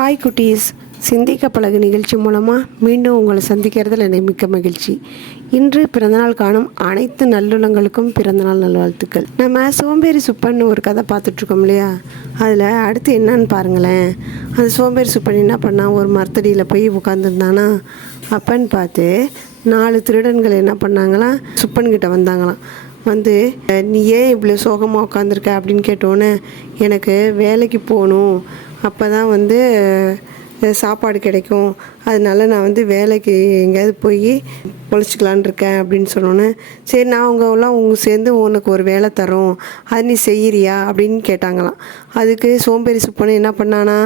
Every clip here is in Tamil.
ஹாய் குட்டீஸ் சிந்திக்க பழகு நிகழ்ச்சி மூலமாக மீண்டும் உங்களை சந்திக்கிறதுல எனக்கு மிக்க மகிழ்ச்சி. இன்று பிறந்தநாள் காணும் அனைத்து நல்லுள்ளங்களுக்கும் பிறந்தநாள் நல்வாழ்த்துக்கள். நம்ம சோம்பேறி சுப்பன்னு ஒரு கதை பார்த்துட்ருக்கோம் இல்லையா? அதில் அடுத்து என்னன்னு பாருங்களேன். அந்த சோம்பேறி சுப்பன் என்ன பண்ணான் ஒரு மரத்தடியில் போய் உட்காந்துருந்தானா அப்பன்னு பார்த்து நாலு திருடன்கள் என்ன பண்ணாங்களாம் சுப்பன்கிட்ட வந்தாங்களாம். வந்து நீ ஏன் இவ்வளோ சோகமாக உட்காந்துருக்க அப்படின்னு கேட்டோன்னே எனக்கு வேலைக்கு போகணும் அப்போ தான் வந்து சாப்பாடு கிடைக்கும். அதனால நான் வந்து வேலைக்கு எங்கேயாவது போய் பொழைச்சிக்கலான் இருக்கேன் அப்படின்னு சொன்னோன்னே சரி நான் அவங்கெல்லாம் உங்க சேர்ந்து உனக்கு ஒரு வேலை தரோம். அது நீ செய்கிறியா அப்படின்னு கேட்டாங்களாம். அதுக்கு சோம்பேறி சுப்பனை என்ன பண்ணானா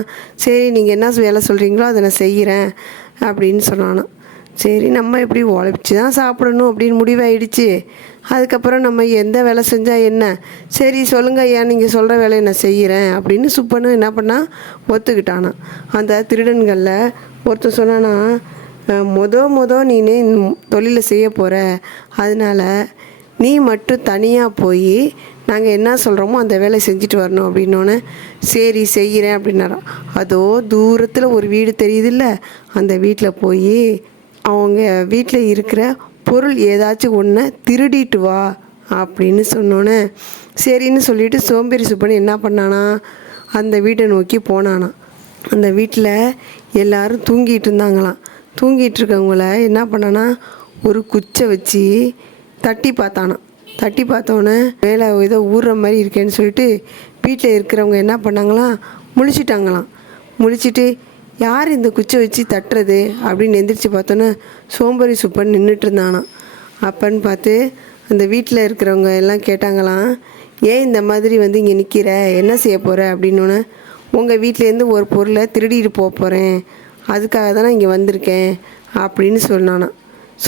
சரி நீங்கள் என்ன வேலை சொல்கிறீங்களோ அதை நான் செய்கிறேன் அப்படின்னு சொன்னானா சரி நம்ம எப்படி உழைச்சி தான் சாப்பிடணும் அப்படின்னு முடிவாயிடுச்சு. அதுக்கப்புறம் நம்ம எந்த வேலை செஞ்சால் என்ன? சரி சொல்லுங்க ஐயா நீங்கள் சொல்கிற வேலையை நான் செய்கிறேன் அப்படின்னு சுப்பனும் என்ன பண்ணா? ஒத்துக்கிட்டானா. அந்த திருடன்களில் ஒருத்தன் சொன்னானா "அஹ், மொத மொத நீனே இந்த தொழிலை செய்ய போகிற அதனால நீ மட்டும் தனியாக போய் நாங்கள் என்ன சொல்கிறோமோ அந்த வேலையை செஞ்சுட்டு வரணும் அப்படின்னோடனே சரி செய்கிறேன் அப்படின்னாராம். அதோ தூரத்தில் ஒரு வீடு தெரியுதுல்ல அந்த வீட்டில் போய் அவங்க வீட்டில் இருக்கிற பொருள் ஏதாச்சும் ஒன்று திருடிட்டு வா அப்படின்னு சொன்னோன்னே சரின்னு சொல்லிட்டு சோம்பேறி சுப்பன் என்ன பண்ணானா அந்த வீட்டை நோக்கி போனானா. அந்த வீட்டில் எல்லாரும் தூங்கிட்டு இருந்தாங்களாம். தூங்கிட்டு இருக்கவங்கள என்ன பண்ணானா ஒரு குச்சை வச்சு தட்டி பார்த்தானாம். தட்டி பார்த்தோன்னே மேலே ஏதோ ஊறுற மாதிரி இருக்கேன்னு சொல்லிட்டு வீட்டில் இருக்கிறவங்க என்ன பண்ணாங்களாம் முழிச்சிட்டாங்களாம். முழிச்சிட்டு யார் இந்த குச்சை வச்சு தட்டுறது? அப்படின்னு எந்திரிச்சு பார்த்தோன்னே சோம்பேறி சுப்பன் நின்றுட்டு இருந்தானா. அப்பன்னு பார்த்து அந்த வீட்டில் இருக்கிறவங்க எல்லாம் கேட்டாங்களாம் ஏன் இந்த மாதிரி வந்து இங்கே நிற்கிற என்ன செய்ய போகிற அப்படின்னோன்னே உங்கள் வீட்டிலேருந்து ஒரு பொருளை திருடிட்டு போக போகிறேன் அதுக்காக தான் நான் இங்கே வந்திருக்கேன். அப்படின்னு சொன்னானாம்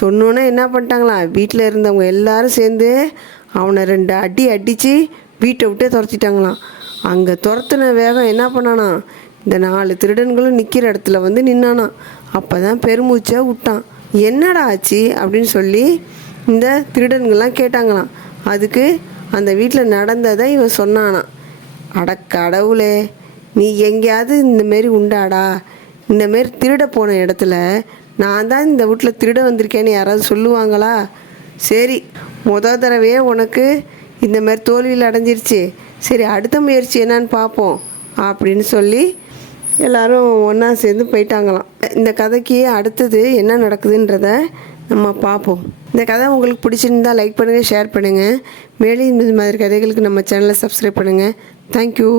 சொன்னோன்னே என்ன பண்ணிட்டாங்களாம் வீட்டில் இருந்தவங்க எல்லாரும் சேர்ந்து அவனை ரெண்டு அடி அடித்து வீட்டை விட்டே துரத்திட்டாங்களாம். அங்கே துரத்துன வேகம் என்ன பண்ணானா இந்த நாலு திருடன்களும் நிற்கிற இடத்துல வந்து நின்னானா. அப்போ தான் பெருமூச்சை விட்டான். என்னடா ஆச்சு? அப்படின்னு சொல்லி இந்த திருடன்கள்லாம் கேட்டாங்களாம். அதுக்கு அந்த வீட்டில் நடந்ததை இவன் சொன்னானா. அட கடவுளே நீ எங்கேயாவது இந்தமாரி உண்டாடா? இந்தமாரி திருட போன இடத்துல நான் தான் இந்த வீட்டில் திருட வந்திருக்கேன்னு யாராவது சொல்லுவாங்களா? சரி முத தடவையே உனக்கு இந்த மாதிரி தோல்வியில் அடைஞ்சிருச்சு. சரி அடுத்த முயற்சி என்னான்னு பார்ப்போம். அப்படின்னு சொல்லி எல்லாரும் ஒன்றா சேர்ந்து போயிட்டாங்களாம். இந்த கதைக்கு அடுத்தது என்ன நடக்குதுன்றத நம்ம பார்ப்போம். இந்த கதை உங்களுக்கு பிடிச்சிருந்தா லைக் பண்ணுங்கள் ஷேர் பண்ணுங்கள் மேலும் இந்த மாதிரி கதைகளுக்கு நம்ம சேனலை சப்ஸ்கிரைப் பண்ணுங்கள் தேங்க்யூ